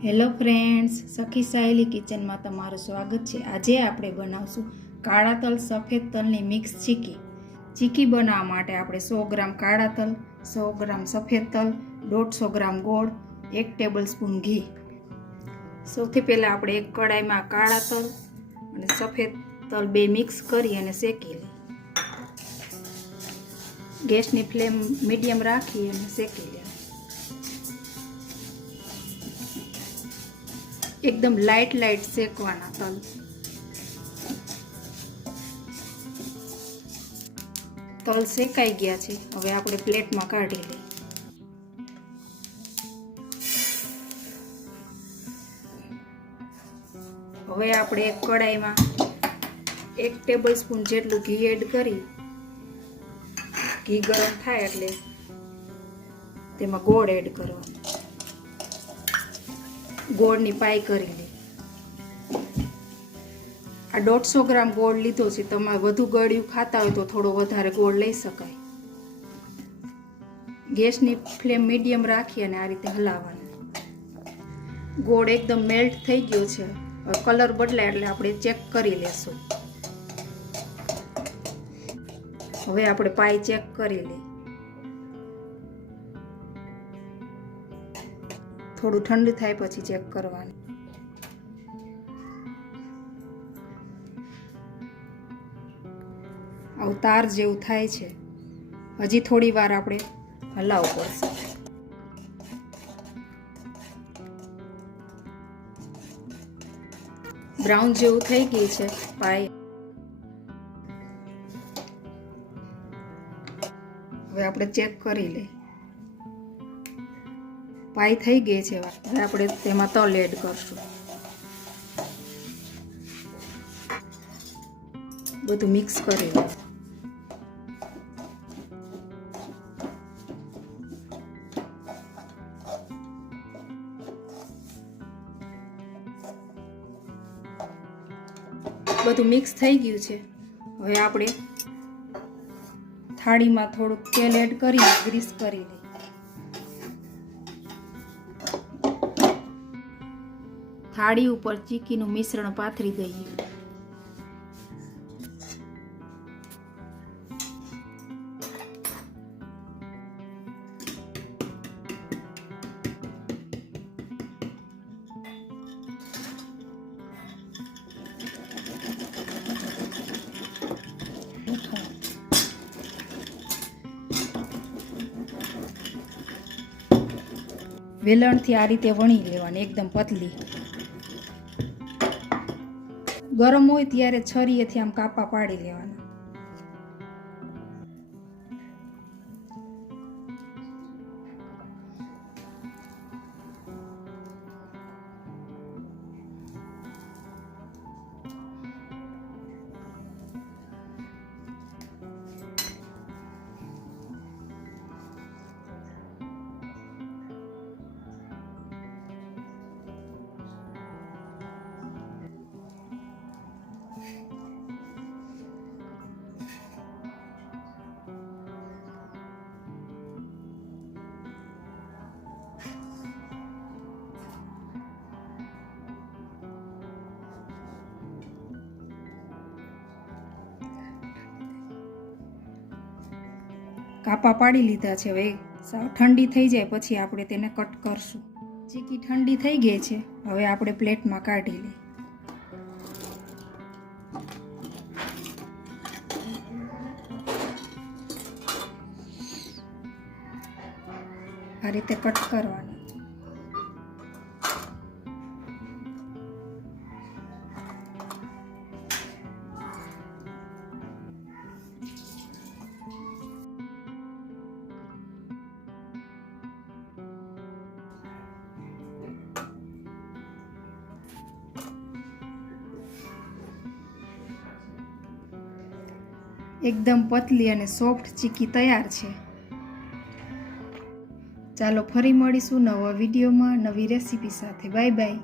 Hello friends, સખી સાહેલી કિચનમાં તમારું સ્વાગત છે। આજે આપણે બનાવશું કાળા તલ સફેદ તલની મિક્સ ચીકી। ચીકી બનાવવા માટે આપણે 100 ગ્રામ કાળા તલ, 100 ગ્રામ સફેદ તલ, 150 ગ્રામ ગોળ, 1 ટેબલસ્પૂન ઘી। સૌથી પહેલાં આપણે એક કડાઈમાં કાળા તલ અને સફેદ તલ બે મિક્સ કરી અને શેકી લઈએ। ગેસની ફ્લેમ મીડિયમ રાખી અને શેકી લઈએ। एकदम लाइट सेकवाना तल। तल सेकाई गया छे, हवे आपणे प्लेट में काढी लईए। हवे आपणे एक कढ़ाई में 1 टेबलस्पून जेटलुं घी एड करी घी गरम थाय एटले तेमां गोळ एड करवानो। गोळनी पाई करी ली। आ 150 ग्राम गोळ लीधो छे। तमे वधु गळ्युं खाता होय तो थोड़ो वधारे गोळ लई शकाय। गैसनी फ्लेम मीडियम राखी अने आ रीते हलाववानो। गोळ एकदम मेल्ट थई गयो छे। हवे कलर बदलाय એટલે આપણે ચેક કરી લેશું। હવે આપણે પાઈ ચેક કરી લઈએ। थोड़ू ठंडू थाय पछी चेक करवानुं। आव तार जेवुं थाय छे। हजी थोड़ी वार आपणे हलाववुं पड़शे। ब्राउन जेवुं थई गई छे पाई। हवे आपणे चेक करी लईए। पाई थई गई छे। हवे आपणे तेमां तल एड करशुं। बधुं मिक्स करी लईए। बधुं मिक्स थई गयुं छे। हवे आपणे थाळीमां थोडुं तेल एड करी ग्रीस करी लईए। थाળી ઉપર ચીકીનું મિશ્રણ પાથરી દઈએ। વેલણથી આ રીતે વણી લેવાની એકદમ પતલી। गरम होय त्यारे छरीएथी आम कापा पाड़ी लेवाना। कापा पाड़ी लीधा छे। हवे ठंडी थई जाय पछी आपणे तेने कट करशुं। चीकी ठंडी थई गई छे। हवे आपणे प्लेट में काढी लईए। आ रीते कट करवानुं। एकदम पतली अने सॉफ्ट चीकी तैयार छे। चालो फरी मळीशुं नवा विडियोमां नवी रेसिपी साथे। Bye bye.